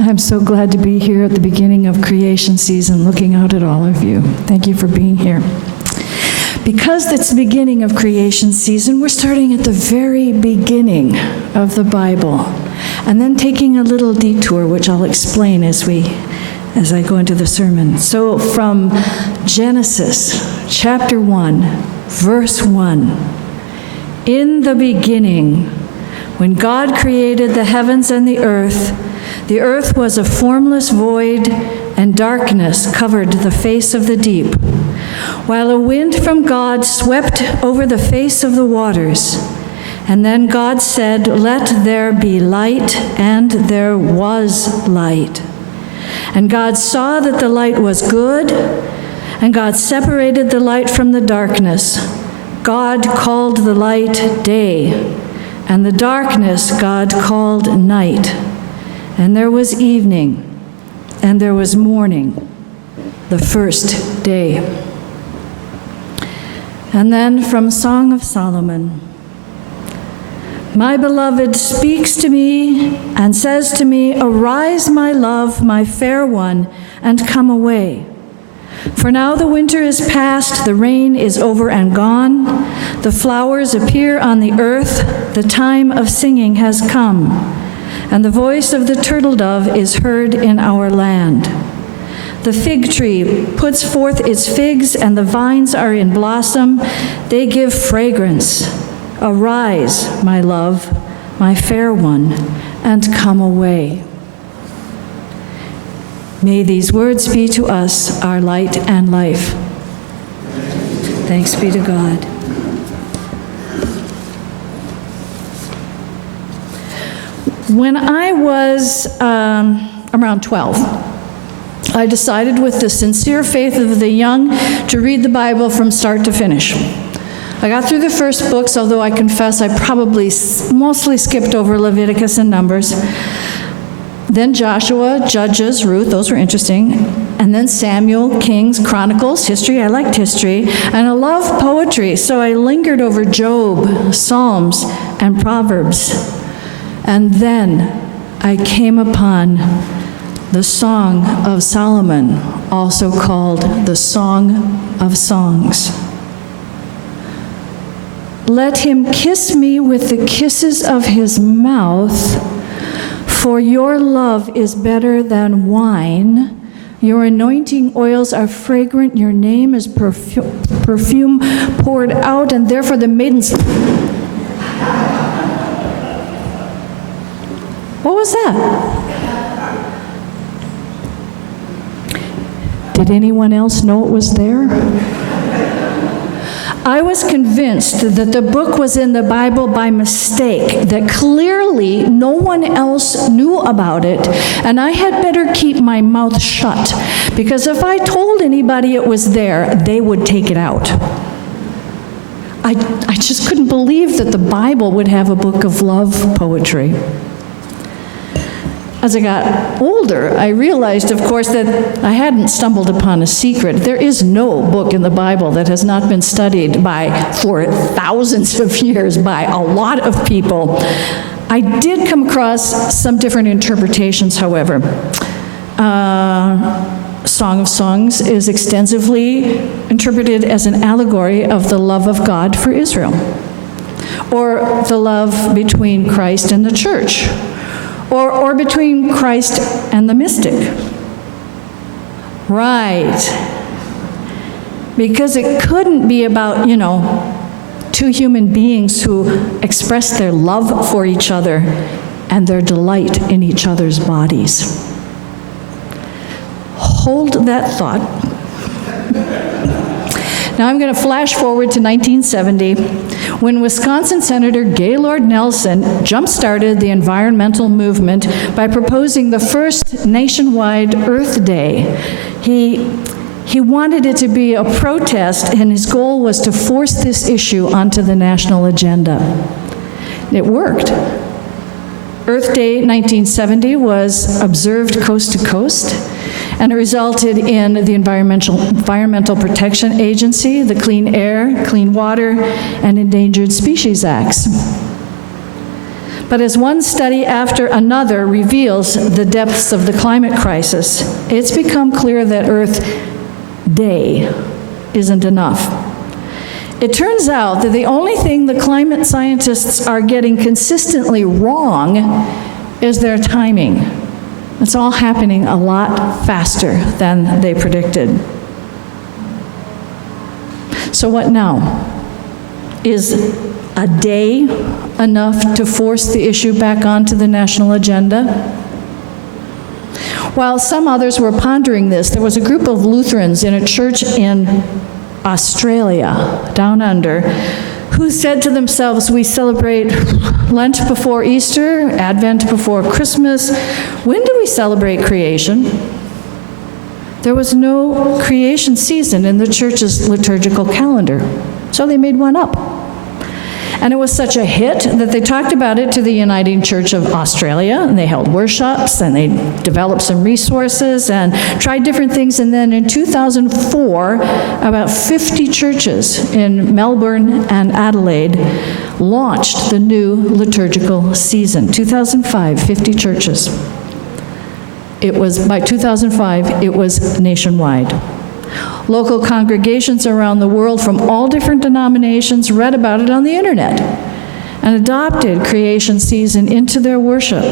I'm so glad to be here at the beginning of creation season, looking out at all of you. Thank you for being here. Because it's the beginning of creation season, we're starting at the very beginning of the Bible, and then taking a little detour, which I'll explain as I go into the sermon. So from Genesis chapter 1, verse 1, in the beginning, when God created the heavens and the earth was a formless void, and darkness covered the face of the deep, while a wind from God swept over the face of the waters. And then God said, "Let there be light," and there was light. And God saw that the light was good, and God separated the light from the darkness. God called the light day, and the darkness God called night. And there was evening, and there was morning, the first day. And then from Song of Solomon, my beloved speaks to me and says to me, "Arise, my love, my fair one, and come away. For now the winter is past, the rain is over and gone, the flowers appear on the earth, the time of singing has come, and the voice of the turtle dove is heard in our land. The fig tree puts forth its figs, and the vines are in blossom. They give fragrance. Arise, my love, my fair one, and come away." May these words be to us our light and life. Thanks be to God. When I was around 12, I decided with the sincere faith of the young to read the Bible from start to finish. I got through the first books, although I confess I probably mostly skipped over Leviticus and Numbers. Then Joshua, Judges, Ruth, those were interesting. And then Samuel, Kings, Chronicles, history. I liked history. And I love poetry, so I lingered over Job, Psalms, and Proverbs. And then I came upon the Song of Solomon, also called the Song of Songs. Let him kiss me with the kisses of his mouth, for your love is better than wine. Your anointing oils are fragrant. Your name is perfume poured out, and therefore the maidens... What was that? Did anyone else know it was there? I was convinced that the book was in the Bible by mistake, that clearly no one else knew about it, and I had better keep my mouth shut, because if I told anybody it was there, they would take it out. I just couldn't believe that the Bible would have a book of love poetry. As I got older, I realized, of course, that I hadn't stumbled upon a secret. There is no book in the Bible that has not been studied for thousands of years by a lot of people. I did come across some different interpretations, however. Song of Songs is extensively interpreted as an allegory of the love of God for Israel, or the love between Christ and the church, or between Christ and the mystic. Right. Because it couldn't be about, two human beings who express their love for each other and their delight in each other's bodies. Hold that thought. Now I'm going to flash forward to 1970, when Wisconsin Senator Gaylord Nelson jump-started the environmental movement by proposing the first nationwide Earth Day. He wanted it to be a protest, and his goal was to force this issue onto the national agenda. It worked. Earth Day 1970 was observed coast to coast, and it resulted in the Environmental Protection Agency, the Clean Air, Clean Water, and Endangered Species Acts. But as one study after another reveals the depths of the climate crisis, it's become clear that Earth Day isn't enough. It turns out that the only thing the climate scientists are getting consistently wrong is their timing. It's all happening a lot faster than they predicted. So what now? Is a day enough to force the issue back onto the national agenda? While some others were pondering this, there was a group of Lutherans in a church in Australia, down under, who said to themselves, we celebrate Lent before Easter, Advent before Christmas. When do we celebrate creation? There was no creation season in the church's liturgical calendar, so they made one up. And it was such a hit that they talked about it to the Uniting Church of Australia, and they held workshops, and they developed some resources, and tried different things, and then in 2004, about 50 churches in Melbourne and Adelaide launched the new liturgical season. 2005, 50 churches. It was, by 2005, it was nationwide. Local congregations around the world from all different denominations read about it on the internet and adopted creation season into their worship.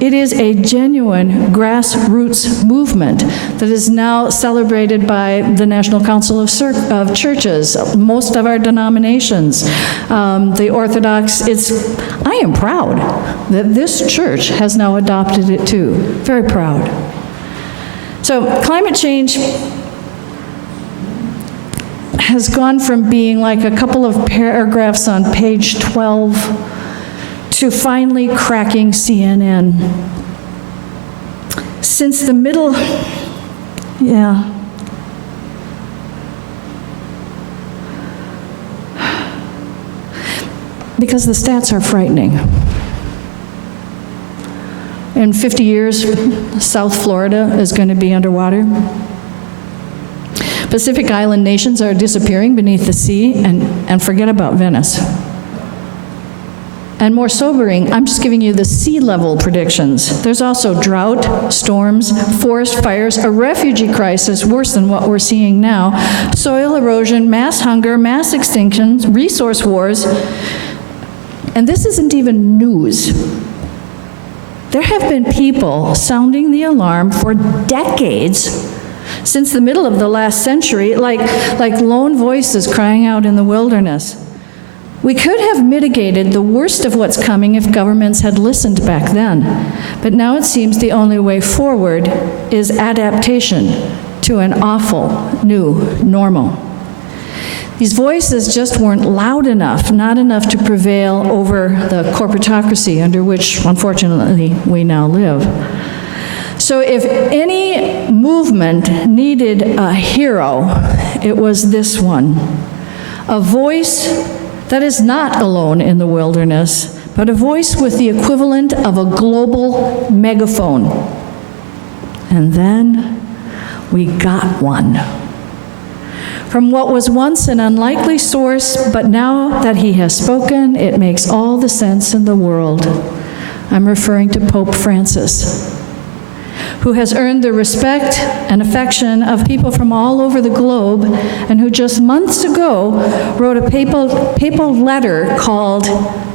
It is a genuine grassroots movement that is now celebrated by the National Council of Churches, most of our denominations, the Orthodox. I am proud that this church has now adopted it too. Very proud. So climate change has gone from being like a couple of paragraphs on page 12 to finally cracking CNN. Since the middle, because the stats are frightening. In 50 years, South Florida is going to be underwater. Pacific Island nations are disappearing beneath the sea, and forget about Venice. And more sobering, I'm just giving you the sea level predictions. There's also drought, storms, forest fires, a refugee crisis worse than what we're seeing now, soil erosion, mass hunger, mass extinctions, resource wars, and this isn't even news. There have been people sounding the alarm for decades, since the middle of the last century, like lone voices crying out in the wilderness. We could have mitigated the worst of what's coming if governments had listened back then, but now it seems the only way forward is adaptation to an awful new normal. These voices just weren't loud enough, not enough to prevail over the corporatocracy under which, unfortunately, we now live. So if any movement needed a hero, it was this one. A voice that is not alone in the wilderness, but a voice with the equivalent of a global megaphone. And then we got one. From what was once an unlikely source, but now that he has spoken, it makes all the sense in the world. I'm referring to Pope Francis, who has earned the respect and affection of people from all over the globe, and who just months ago wrote a papal letter called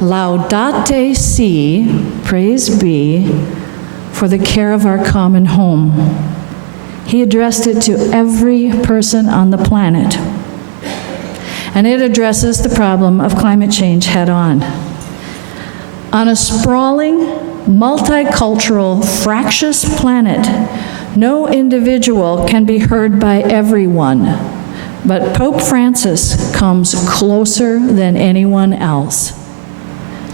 Laudate Si, Praise Be, for the care of our common home. He addressed it to every person on the planet, and it addresses the problem of climate change head on. On a sprawling, multicultural, fractious planet, no individual can be heard by everyone, but Pope Francis comes closer than anyone else.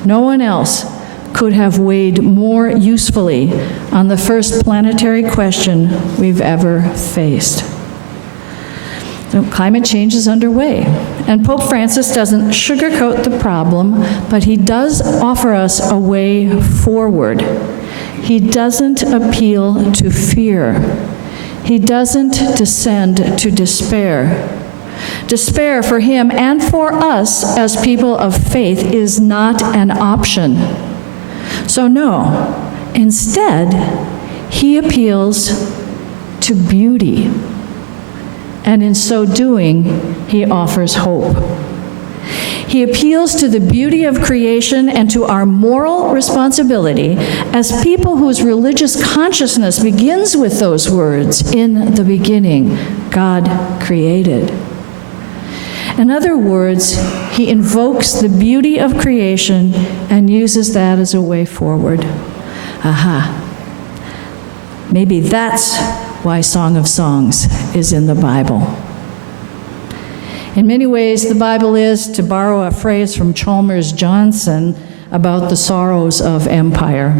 No one else could have weighed more usefully on the first planetary question we've ever faced. So climate change is underway, and Pope Francis doesn't sugarcoat the problem, but he does offer us a way forward. He doesn't appeal to fear. He doesn't descend to despair. Despair for him and for us as people of faith is not an option. So no, instead, he appeals to beauty. And in so doing, he offers hope. He appeals to the beauty of creation and to our moral responsibility as people whose religious consciousness begins with those words, "In the beginning, God created." In other words, he invokes the beauty of creation and uses that as a way forward. Aha. Maybe that's why Song of Songs is in the Bible. In many ways, the Bible is, to borrow a phrase from Chalmers Johnson, about the sorrows of empire.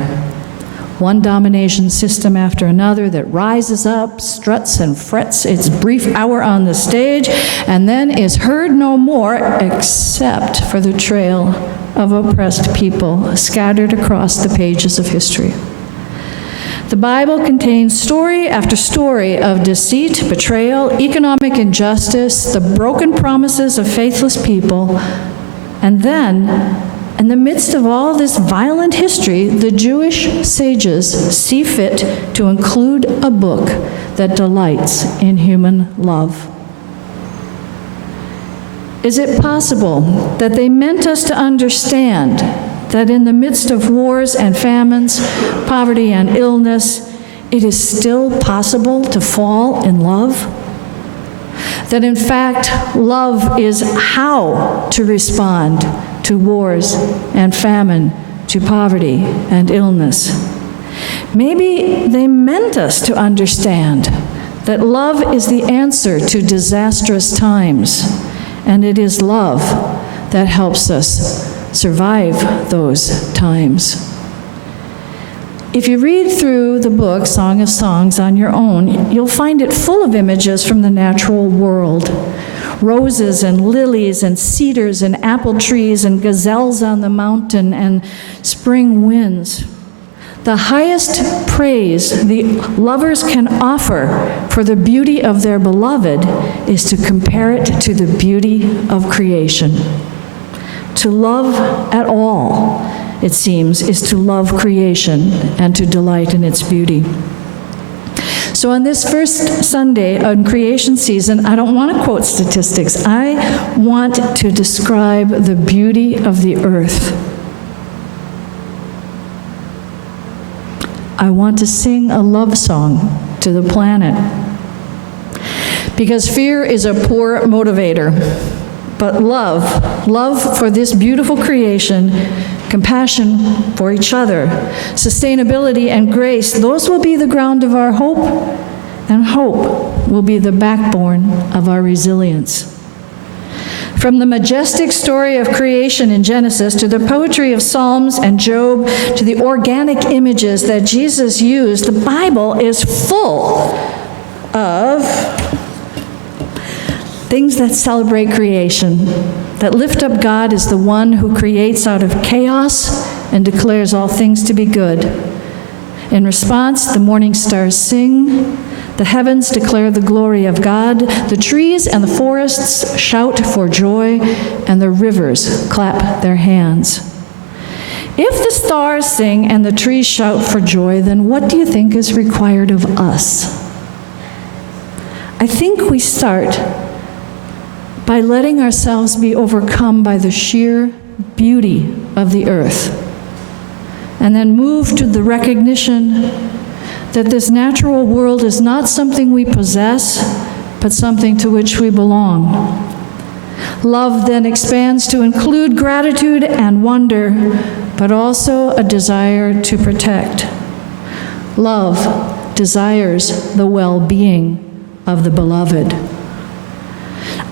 One domination system after another that rises up, struts and frets its brief hour on the stage, and then is heard no more except for the trail of oppressed people scattered across the pages of history. The Bible contains story after story of deceit, betrayal, economic injustice, the broken promises of faithless people, and then, in the midst of all this violent history, the Jewish sages see fit to include a book that delights in human love. Is it possible that they meant us to understand that in the midst of wars and famines, poverty and illness, it is still possible to fall in love? That in fact, love is how to respond to wars and famine, to poverty and illness. Maybe they meant us to understand that love is the answer to disastrous times, and it is love that helps us survive those times. If you read through the book, Song of Songs, on your own, you'll find it full of images from the natural world. Roses and lilies and cedars and apple trees and gazelles on the mountain and spring winds. The highest praise the lovers can offer for the beauty of their beloved is to compare it to the beauty of creation. To love at all, it seems, is to love creation and to delight in its beauty. So on this first Sunday on creation season, I don't want to quote statistics. I want to describe the beauty of the earth. I want to sing a love song to the planet. Because fear is a poor motivator. But love for this beautiful creation, compassion for each other, sustainability and grace, those will be the ground of our hope, and hope will be the backbone of our resilience. From the majestic story of creation in Genesis to the poetry of Psalms and Job to the organic images that Jesus used, the Bible is full of things that celebrate creation, that lift up God as the one who creates out of chaos and declares all things to be good. In response, the morning stars sing, the heavens declare the glory of God, the trees and the forests shout for joy, and the rivers clap their hands. If the stars sing and the trees shout for joy, then what do you think is required of us? I think we start by letting ourselves be overcome by the sheer beauty of the earth, and then move to the recognition that this natural world is not something we possess, but something to which we belong. Love then expands to include gratitude and wonder, but also a desire to protect. Love desires the well-being of the beloved.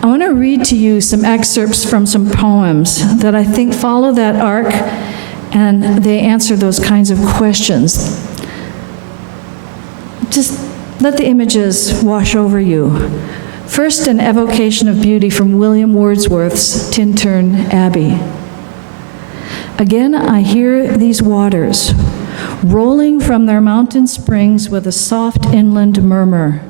I want to read to you some excerpts from some poems that I think follow that arc, and they answer those kinds of questions. Just let the images wash over you. First, an evocation of beauty from William Wordsworth's Tintern Abbey. Again, I hear these waters, rolling from their mountain springs with a soft inland murmur.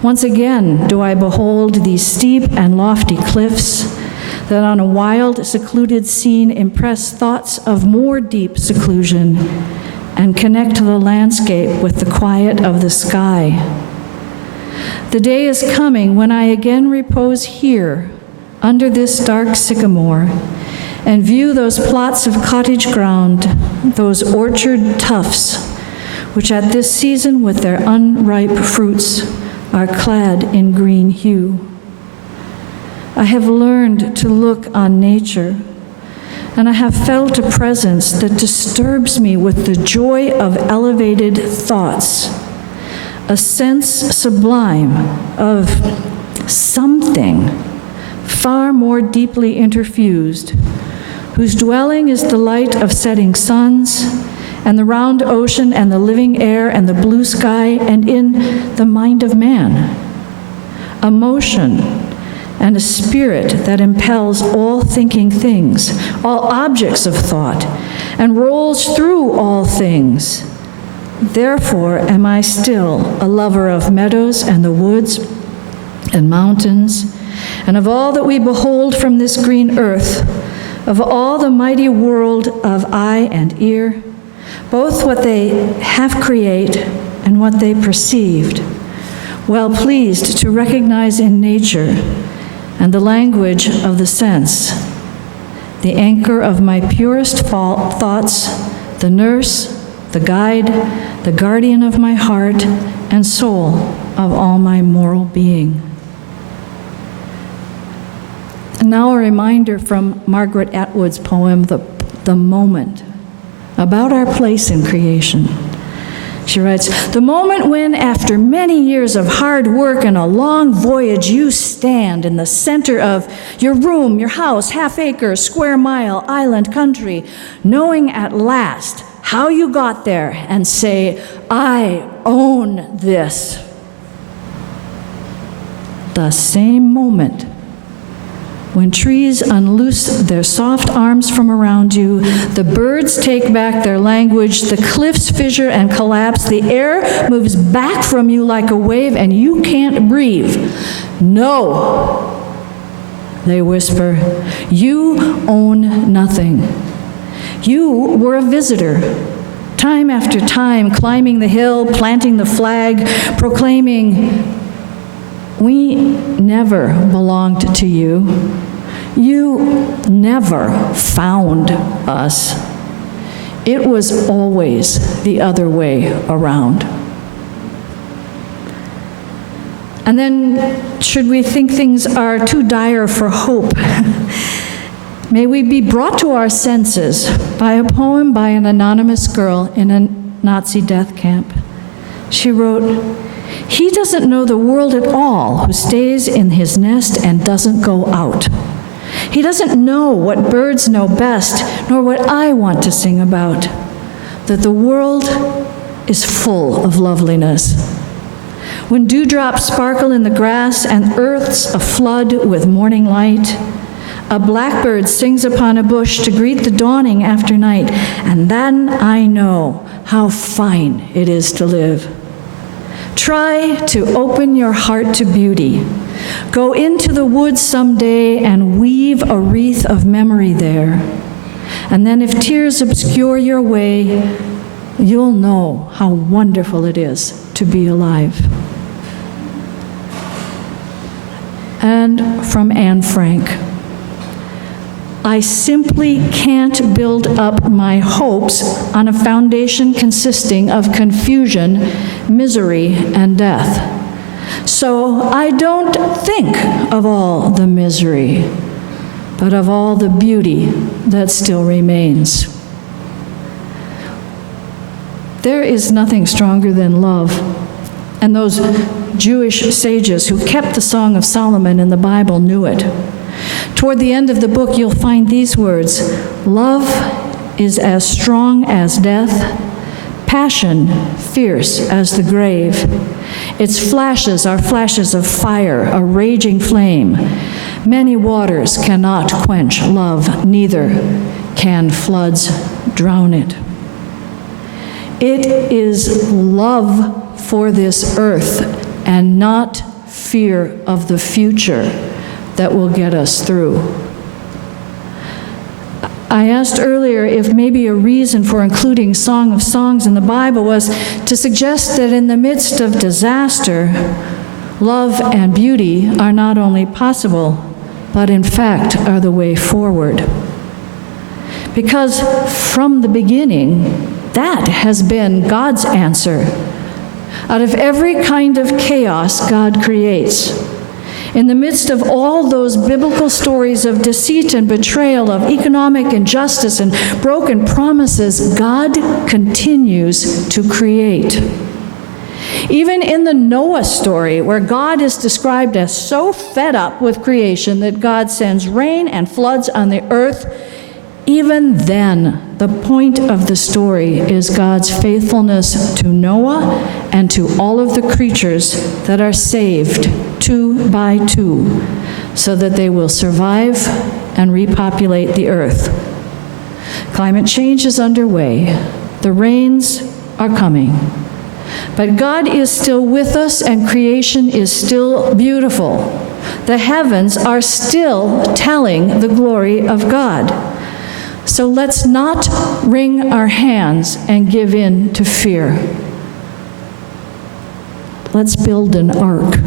Once again do I behold these steep and lofty cliffs, that on a wild, secluded scene impress thoughts of more deep seclusion and connect the landscape with the quiet of the sky. The day is coming when I again repose here, under this dark sycamore, and view those plots of cottage ground, those orchard tufts, which at this season with their unripe fruits are clad in green hue. I have learned to look on nature, and I have felt a presence that disturbs me with the joy of elevated thoughts, a sense sublime of something far more deeply interfused, whose dwelling is the light of setting suns, and the round ocean, and the living air, and the blue sky, and in the mind of man, a motion and a spirit that impels all thinking things, all objects of thought, and rolls through all things. Therefore am I still a lover of meadows and the woods and mountains, and of all that we behold from this green earth, of all the mighty world of eye and ear, both what they have create and what they perceived, well pleased to recognize in nature and the language of the sense, the anchor of my purest thoughts, the nurse, the guide, the guardian of my heart and soul, of all my moral being. And now a reminder from Margaret Atwood's poem, The Moment, about our place in creation. She writes, "The moment when, after many years of hard work and a long voyage, you stand in the center of your room, your house, half acre, square mile, island, country, knowing at last how you got there and say, 'I own this.' The same moment when trees unloose their soft arms from around you, the birds take back their language, the cliffs fissure and collapse, the air moves back from you like a wave, and you can't breathe. No, they whisper, you own nothing. You were a visitor, time after time, climbing the hill, planting the flag, proclaiming, we never belonged to you. You never found us. It was always the other way around." And then, should we think things are too dire for hope, may we be brought to our senses by a poem by an anonymous girl in a Nazi death camp. She wrote, "He doesn't know the world at all who stays in his nest and doesn't go out. He doesn't know what birds know best, nor what I want to sing about, that the world is full of loveliness. When dewdrops sparkle in the grass and earth's aflood with morning light, a blackbird sings upon a bush to greet the dawning after night, and then I know how fine it is to live. Try to open your heart to beauty. Go into the woods someday and weave a wreath of memory there. And then if tears obscure your way, you'll know how wonderful it is to be alive." And from Anne Frank, "I simply can't build up my hopes on a foundation consisting of confusion, misery, and death. So I don't think of all the misery, but of all the beauty that still remains." There is nothing stronger than love, and those Jewish sages who kept the Song of Solomon in the Bible knew it. Toward the end of the book, you'll find these words, "Love is as strong as death, passion fierce as the grave. Its flashes are flashes of fire, a raging flame. Many waters cannot quench love, neither can floods drown it." It is love for this earth and not fear of the future that will get us through. I asked earlier if maybe a reason for including Song of Songs in the Bible was to suggest that in the midst of disaster, love and beauty are not only possible, but in fact are the way forward. Because from the beginning, that has been God's answer. Out of every kind of chaos God creates, in the midst of all those biblical stories of deceit and betrayal, of economic injustice and broken promises, God continues to create. Even in the Noah story, where God is described as so fed up with creation that God sends rain and floods on the earth, even then, the point of the story is God's faithfulness to Noah and to all of the creatures that are saved 2 by 2, so that they will survive and repopulate the earth. Climate change is underway. The rains are coming. But God is still with us, and creation is still beautiful. The heavens are still telling the glory of God. So let's not wring our hands and give in to fear. Let's build an ark.